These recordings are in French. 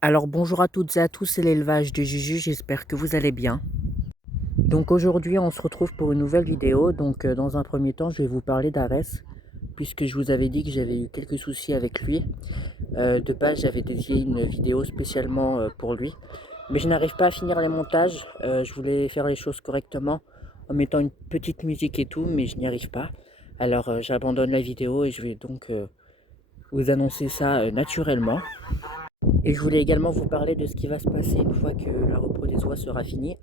Alors bonjour à toutes et à tous, c'est l'élevage de Juju, j'espère que vous allez bien. Donc aujourd'hui on se retrouve pour une nouvelle vidéo. Dans un premier temps je vais vous parler d'Arès, puisque je vous avais dit que j'avais eu quelques soucis avec lui. De base j'avais dédié une vidéo spécialement pour lui, mais je n'arrive pas à finir les montages. Je voulais faire les choses correctement en mettant une petite musique et tout, mais je n'y arrive pas. Alors j'abandonne la vidéo et je vais donc vous annoncer ça naturellement. Et je voulais également vous parler de ce qui va se passer une fois que la repos des oies sera finie.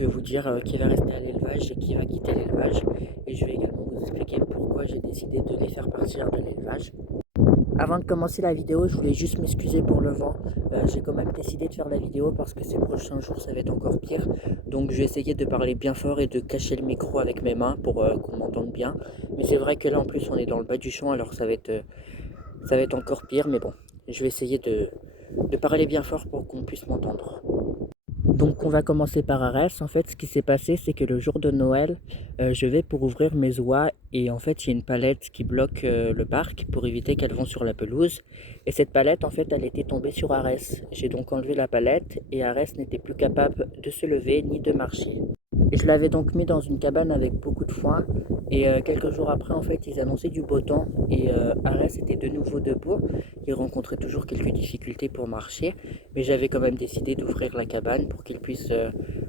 Vous dire qui va rester à l'élevage et qui va quitter l'élevage. Et je vais également vous expliquer pourquoi j'ai décidé de les faire partir de l'élevage. Avant de commencer la vidéo, je voulais juste m'excuser pour le vent. J'ai quand même décidé de faire la vidéo parce que ces prochains jours ça va être encore pire. Donc je vais essayer de parler bien fort et de cacher le micro avec mes mains pour qu'on m'entende bien. Mais c'est vrai que là en plus on est dans le bas du champ, alors ça va être encore pire. Mais bon, je vais essayer de parler bien fort pour qu'on puisse m'entendre. Donc on va commencer par Arès. En fait, ce qui s'est passé, c'est que le jour de Noël, je vais pour ouvrir mes oies et en fait, il y a une palette qui bloque le parc pour éviter qu'elles vont sur la pelouse. Et cette palette, en fait, elle était tombée sur Arès. J'ai donc enlevé la palette et Arès n'était plus capable de se lever ni de marcher. Et je l'avais donc mis dans une cabane avec beaucoup de foin. Et quelques jours après, en fait, ils annonçaient du beau temps. Et Arès était de nouveau debout. Il rencontrait toujours quelques difficultés pour marcher. Mais j'avais quand même décidé d'ouvrir la cabane pour qu'il puisse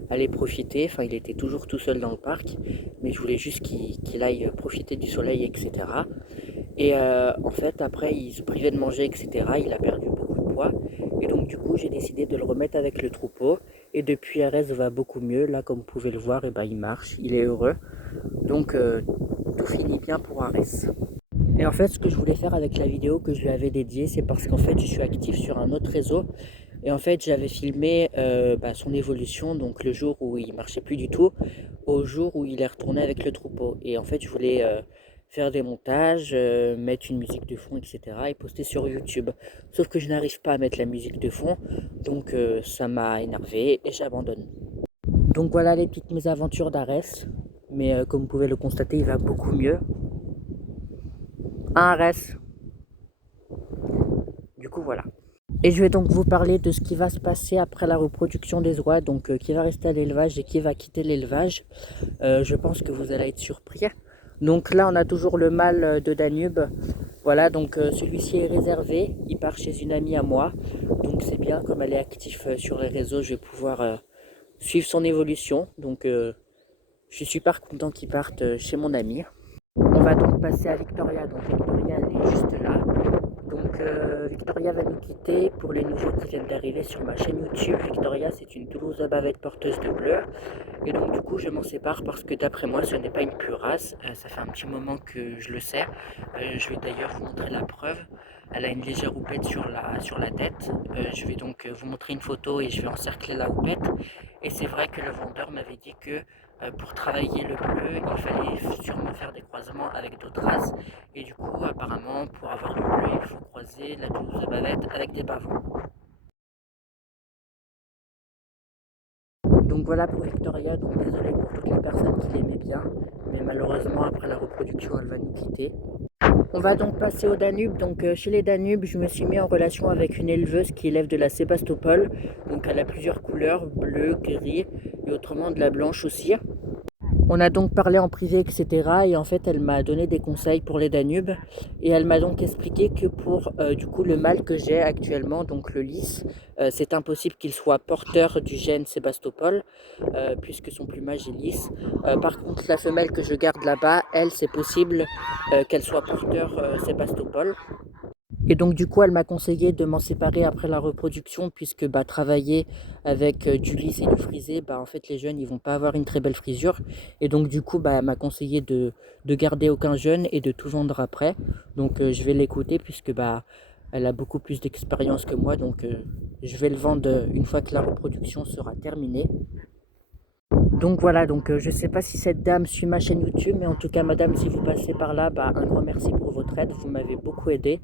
aller profiter. Enfin, il était toujours tout seul dans le parc. Mais je voulais juste qu'il aille profiter du soleil, etc. Et en fait, après, il se privait de manger, etc. Il a perdu beaucoup de poids. Et donc, du coup, j'ai décidé de le remettre avec le troupeau. Et depuis, Arès va beaucoup mieux. Là, comme vous pouvez le voir, et ben, il marche, il est heureux. Donc, tout finit bien pour Arès. Et en fait, ce que je voulais faire avec la vidéo que je lui avais dédiée, c'est parce qu'en fait, je suis actif sur un autre réseau. Et en fait, j'avais filmé son évolution, donc le jour où il marchait plus du tout, au jour où il est retourné avec le troupeau. Et en fait, je voulais faire des montages, mettre une musique de fond, etc. et poster sur YouTube. Sauf que je n'arrive pas à mettre la musique de fond, donc ça m'a énervé et j'abandonne. Donc voilà les petites mésaventures d'Arès. Mais comme vous pouvez le constater, il va beaucoup mieux. Un Arès. Du coup, voilà. Et je vais donc vous parler de ce qui va se passer après la reproduction des oies, donc qui va rester à l'élevage et qui va quitter l'élevage. Je pense que vous allez être surpris. Donc là, on a toujours le mâle de Danube. Voilà, donc celui-ci est réservé. Il part chez une amie à moi. Donc c'est bien, comme elle est active sur les réseaux, je vais pouvoir suivre son évolution. Donc je suis super content qu'il parte chez mon ami. On va donc passer à Victoria. Donc Victoria, elle est juste là. Donc Victoria va nous quitter. Pour les nouveaux qui viennent d'arriver sur ma chaîne YouTube, Victoria c'est une Toulouse bavette porteuse de bleu. Et donc du coup je m'en sépare parce que d'après moi ce n'est pas une pure race. Ça fait un petit moment que je le sais. Je vais d'ailleurs vous montrer la preuve. Elle a une légère houppette sur la tête. Je vais donc vous montrer une photo et je vais encercler la houppette. Et c'est vrai que le vendeur m'avait dit que pour travailler le bleu, il fallait sûrement faire des croisements avec d'autres races. Et du coup, apparemment, pour avoir du bleu, il faut croiser la Toulouse bavette avec des pavons. Donc voilà pour Victoria, donc désolé pour toutes les personnes qui l'aimaient bien, mais malheureusement après la reproduction elle va nous quitter. On va donc passer au Danube. Donc chez les Danubes, je me suis mis en relation avec une éleveuse qui élève de la Sébastopol. Donc elle a plusieurs couleurs, bleu, gris et autrement de la blanche aussi. On a donc parlé en privé, etc. Et en fait, elle m'a donné des conseils pour les Danubes. Et elle m'a donc expliqué que pour du coup le mâle que j'ai actuellement, donc le lys, c'est impossible qu'il soit porteur du gène Sébastopol, puisque son plumage est lisse. Par contre, la femelle que je garde là-bas, elle, c'est possible qu'elle soit porteur Sébastopol. Et donc du coup, elle m'a conseillé de m'en séparer après la reproduction puisque travailler avec du lisse et du frisé, en fait les jeunes ils vont pas avoir une très belle frisure. Et donc du coup, elle m'a conseillé de garder aucun jeune et de tout vendre après. Donc je vais l'écouter puisque elle a beaucoup plus d'expérience que moi. Donc je vais le vendre une fois que la reproduction sera terminée. Donc voilà, je ne sais pas si cette dame suit ma chaîne YouTube, mais en tout cas madame, si vous passez par là, un grand merci pour votre aide, vous m'avez beaucoup aidé.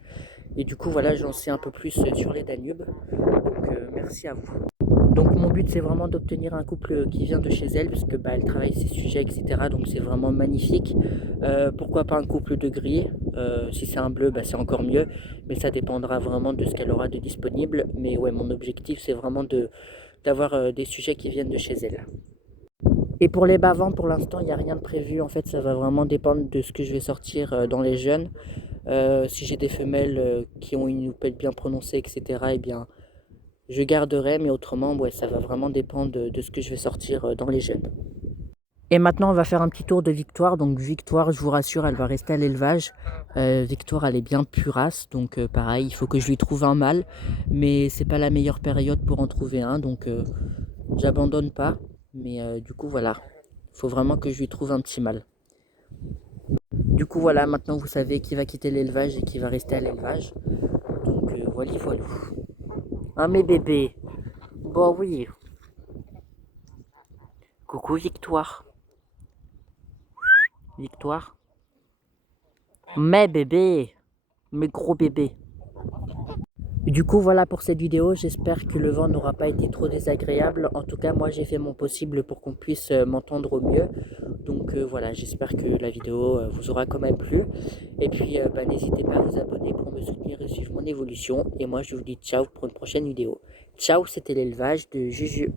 Et du coup voilà, j'en sais un peu plus sur les Danubes, donc merci à vous. Donc mon but c'est vraiment d'obtenir un couple qui vient de chez elle, puisque elle travaille ses sujets, etc. Donc c'est vraiment magnifique. Pourquoi pas un couple de gris, Si c'est un bleu, bah, c'est encore mieux, mais ça dépendra vraiment de ce qu'elle aura de disponible. Mais ouais, mon objectif, c'est vraiment d'avoir des sujets qui viennent de chez elle. Et pour les bavants, pour l'instant, il n'y a rien de prévu. En fait, ça va vraiment dépendre de ce que je vais sortir dans les jeunes. Si j'ai des femelles qui ont une houppette bien prononcée, etc., eh bien, je garderai. Mais autrement, ouais, ça va vraiment dépendre de ce que je vais sortir dans les jeunes. Et maintenant, on va faire un petit tour de Victoire. Donc Victoire, je vous rassure, elle va rester à l'élevage. Victoire, elle est bien purasse, donc pareil, il faut que je lui trouve un mâle. Mais c'est pas la meilleure période pour en trouver un, donc j'abandonne pas. Mais du coup, voilà, il faut vraiment que je lui trouve un petit mâle. Du coup, voilà, maintenant vous savez qui va quitter l'élevage et qui va rester à l'élevage. Donc voilà, voilà. Ah mes bébés. Bon oui. Coucou Victoire. Victoire. Mes bébés. Mes gros bébés. Du coup, voilà pour cette vidéo. J'espère que le vent n'aura pas été trop désagréable. En tout cas, moi, j'ai fait mon possible pour qu'on puisse m'entendre au mieux. Donc voilà, j'espère que la vidéo vous aura quand même plu. Et puis, bah, n'hésitez pas à vous abonner pour me soutenir et suivre mon évolution. Et moi, je vous dis ciao pour une prochaine vidéo. Ciao, c'était l'élevage de Juju.